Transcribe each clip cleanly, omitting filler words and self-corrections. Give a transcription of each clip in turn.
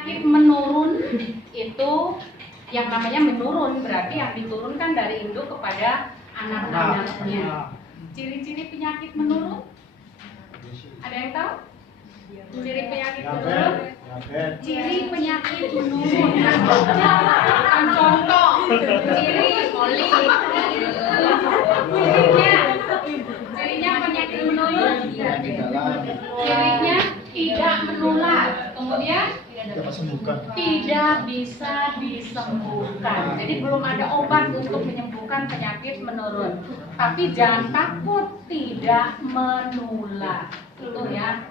penyakit menurun itu yang namanya menurun berarti yang diturunkan dari induk kepada anak-anaknya. Ciri-ciri penyakit menurun? Ada yang tahu? Ciri penyakit menurun? Ciri penyakit menurun. Bukan contoh. Ciri oli. Cirinya penyakit menurun. Cirinya tidak menular. Kemudian tidak bisa disembuhkan. Jadi belum ada obat untuk menyembuhkan penyakit menurun. Tapi jangan takut, tidak menular. Itu ya.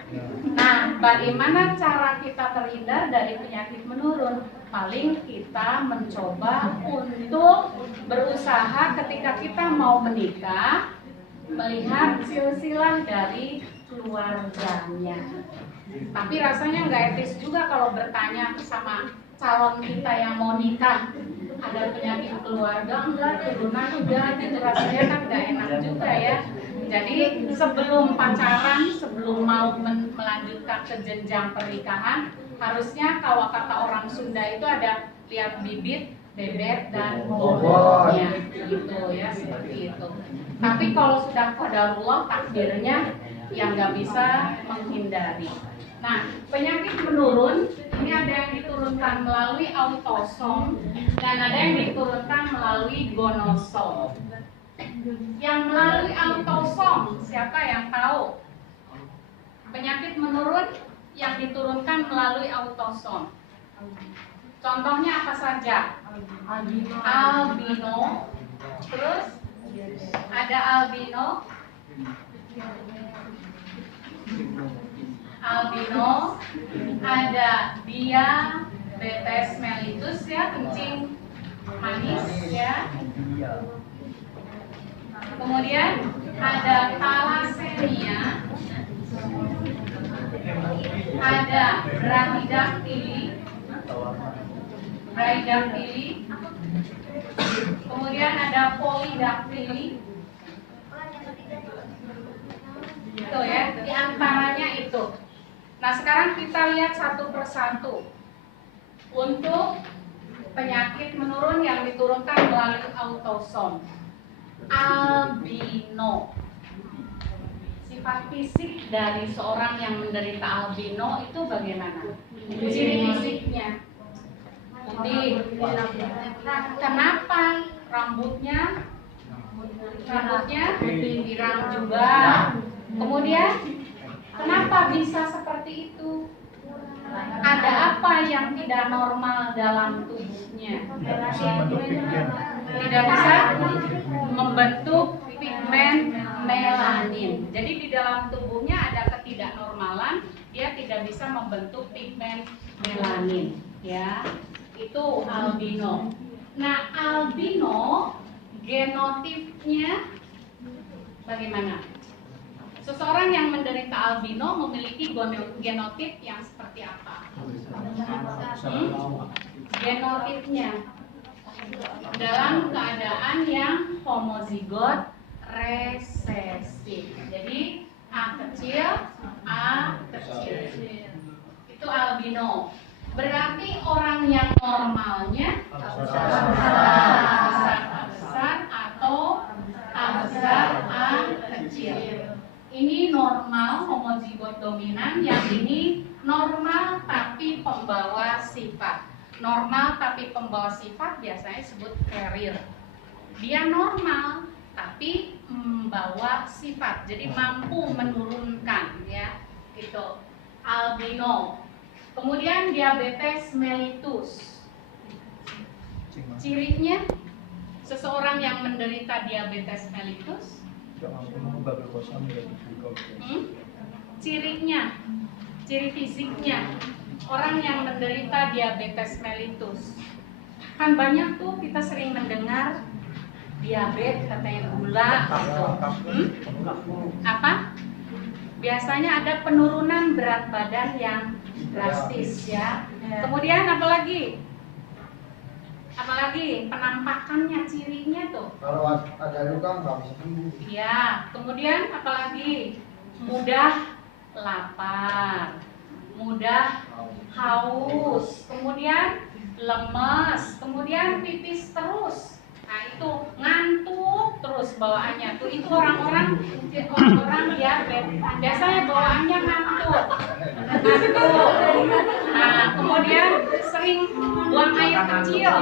Nah, bagaimana cara kita terhindar dari penyakit menurun? Paling kita mencoba untuk berusaha ketika kita mau menikah, melihat silsilah dari keluarganya. Tapi rasanya nggak etis juga kalau bertanya sama calon kita yang mau nikah, ada penyakit keluarga enggak, turunan enggak, gitu rasanya kan nggak enak juga ya. Jadi sebelum pacaran, sebelum mau melanjutkan ke jenjang pernikahan, harusnya kalau kata orang Sunda itu ada lihat bibit, bebek, dan bobotnya, gitu ya, seperti itu. Tapi kalau sudah qadarullah, takdirnya yang nggak bisa menghindari. Nah, penyakit menurun ini ada yang diturunkan melalui autosom dan ada yang diturunkan melalui gonosom. Yang melalui autosom, siapa yang tahu? Penyakit menurun yang diturunkan melalui autosom. Contohnya apa saja? Albino. Terus ada albino. Albino, ada diabetes mellitus ya, kencing manis ya. Kemudian ada thalassemia, ada brachydactyly, kemudian ada polydactyly. Itu ya, diantaranya itu. Nah, sekarang kita lihat satu persatu. Untuk penyakit menurun yang diturunkan melalui autosom. Albino. Sifat fisik dari seorang yang menderita albino itu bagaimana? Ciri fisiknya putih. Kenapa rambutnya pirang juga? Kemudian kenapa bisa seperti itu? Ada apa yang tidak normal dalam tubuhnya? Tidak bisa membentuk pigmen melanin. Jadi di dalam tubuhnya ada ketidaknormalan, dia tidak bisa membentuk pigmen melanin. Ya, itu albino. Nah, albino genotipnya bagaimana? Seseorang yang menderita albino memiliki genotip yang seperti apa? Genotipnya dalam keadaan yang homozigot resesif. Jadi A kecil. Itu albino. Berarti orang yang normalnya besar atau besar A kecil. Ini normal homozigot dominan, yang ini normal tapi pembawa sifat. Normal tapi pembawa sifat biasanya disebut carrier. Dia normal tapi membawa sifat, jadi mampu menurunkan ya, gitu. Albino. Kemudian diabetes mellitus. Cirinya seseorang yang menderita diabetes mellitus, cirinya, ciri fisiknya orang yang menderita diabetes mellitus. Kan banyak tuh kita sering mendengar diabetes katanya gula gitu. Apa? Biasanya ada penurunan berat badan yang drastis ya. Kemudian apalagi? Apalagi penampakannya, cirinya tuh. Kalau ada luka nggak bisa sembuh. Ya, kemudian apalagi? Mudah lapar, mudah haus, lemes, kemudian pipis terus. Nah itu ngantuk terus bawaannya tuh, itu orang-orang diabetes biasanya bawaannya ngantuk. Nah kemudian sering buang air kecil,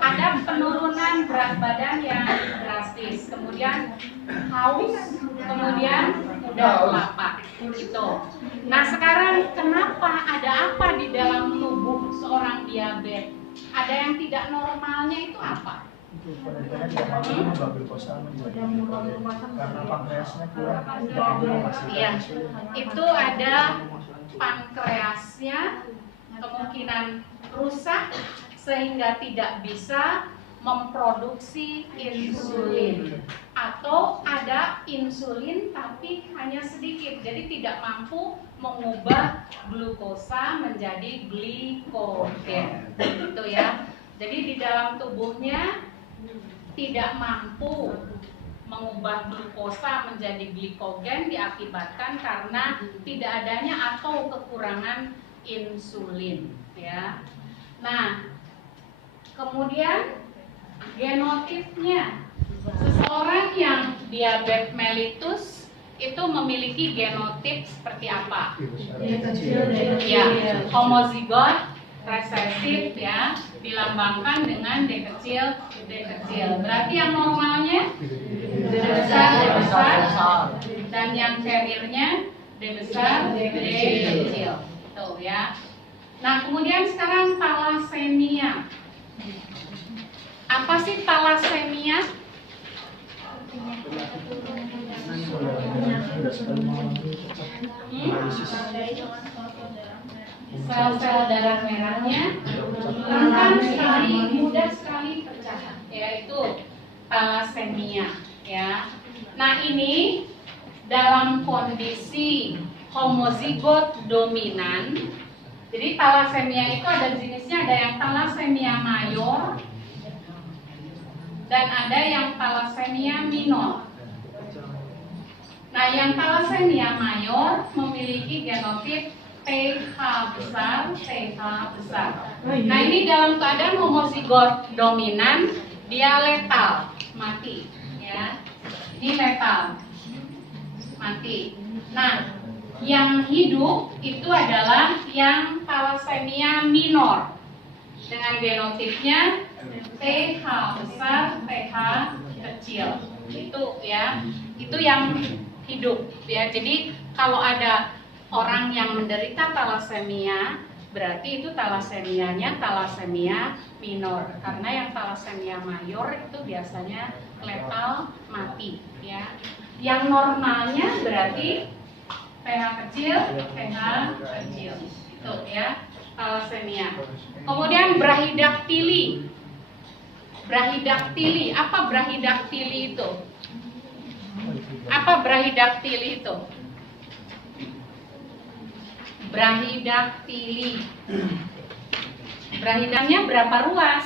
ada penurunan berat badan yang drastis, kemudian haus, kemudian udah lapar gitu. Nah sekarang kenapa, ada apa di dalam tubuh seorang diabetes? Ada yang tidak normalnya itu apa? Karena pankreasnya kurang. Iya, itu ada pankreasnya kemungkinan rusak sehingga tidak bisa memproduksi insulin, atau ada insulin tapi hanya sedikit, jadi tidak mampu mengubah glukosa menjadi glikogen, gitu ya. Jadi di dalam tubuhnya tidak mampu mengubah glukosa menjadi glikogen diakibatkan karena tidak adanya atau kekurangan insulin, ya. Nah, kemudian genotipnya, seseorang yang diabetes mellitus itu memiliki genotip seperti apa? Ya, homozigot resesif, ya, dilambangkan dengan D kecil. Berarti yang normalnya D besar, dan yang carrier-nya D besar, D kecil. Tuh ya. Nah, kemudian sekarang thalassemia. Apa sih thalassemia? Sel-sel darah merahnya rentan sekali, mudah sekali pecah, yaitu thalassemia, ya. Nah ini dalam kondisi homozigot dominan. Jadi thalassemia itu ada jenisnya, ada yang thalassemia mayor dan ada yang thalassemia minor. Nah, yang thalassemia mayor memiliki genotip TH besar. Nah, ini dalam keadaan homozigot dominan, dia letal, mati, ya. Ini letal, mati. Nah, yang hidup itu adalah yang thalassemia minor dengan genotipnya TH besar, TH kecil. Itu ya, itu yang hidup, ya. Jadi kalau ada orang yang menderita thalassemia, berarti itu thalassemianya thalassemia minor, karena yang thalassemia mayor itu biasanya letal, mati, ya. Yang normalnya berarti TH kecil, TH kecil, itu ya, thalassemia. Kemudian brahidaktili. Brahidaktili, apa brahidaktili itu? Apa brahidaktili itu? Brahidaktili. Brahidanya berapa ruas?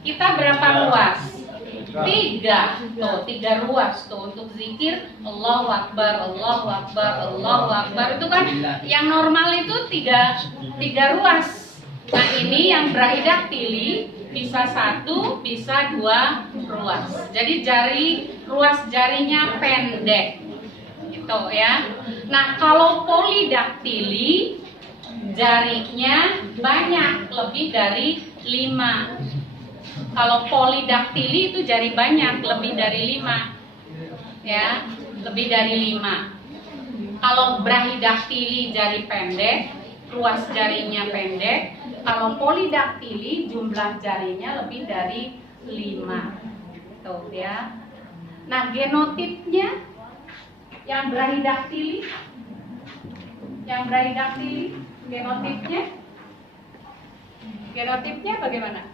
Kita berapa ruas? 3. Tuh, 3 ruas tuh untuk zikir Allahu Akbar, Allahu Akbar, Allahu Akbar. Itu kan yang normal itu 3 ruas. Nah, ini yang brahidaktili bisa 1, bisa 2 ruas. Jadi ruas jarinya pendek, gitu ya. Nah, kalau polidaktili jarinya banyak, lebih dari 5. Kalau polidaktili itu jari banyak, lebih dari 5, ya, lebih dari 5. Kalau brahidaktili jari pendek, ruas jarinya pendek. Kalau polidaktili jumlah jarinya lebih dari 5, tuh ya. Nah, genotipnya yang brahidaktili, genotipnya bagaimana?